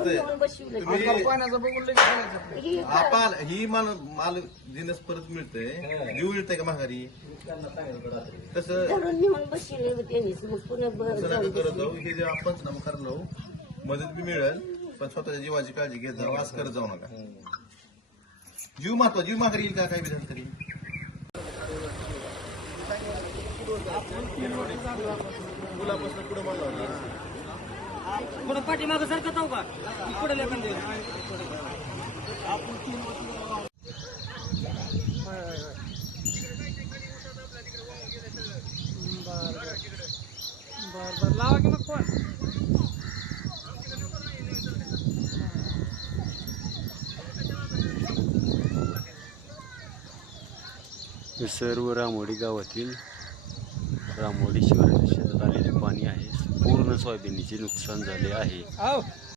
करायचं. ही आपण ही माल माल जिनस परत मिळतंय. जीव मिळतंय का माघारी? तसं करत. जाऊ. हे जे आपण पंचनामा करायला लावू मदत बी मिळेल पण स्वतःच्या जीवाची काळजी घेत जाऊ असं करत जाऊ नका. जीव महत्त्व जीव माघारी येईल का? काही विधान तरी? मुलापासून पुढे माल पुढे पाठीमागं सरकत जाऊ का? पुढे लेखन देईल बर बर लावा की मग फोन हे सर्व रामोडी गावातील रामोडी शिव शेतात आलेले पाणी आहे पूर्ण सोयाबीनीचे नुकसान झाले आहे.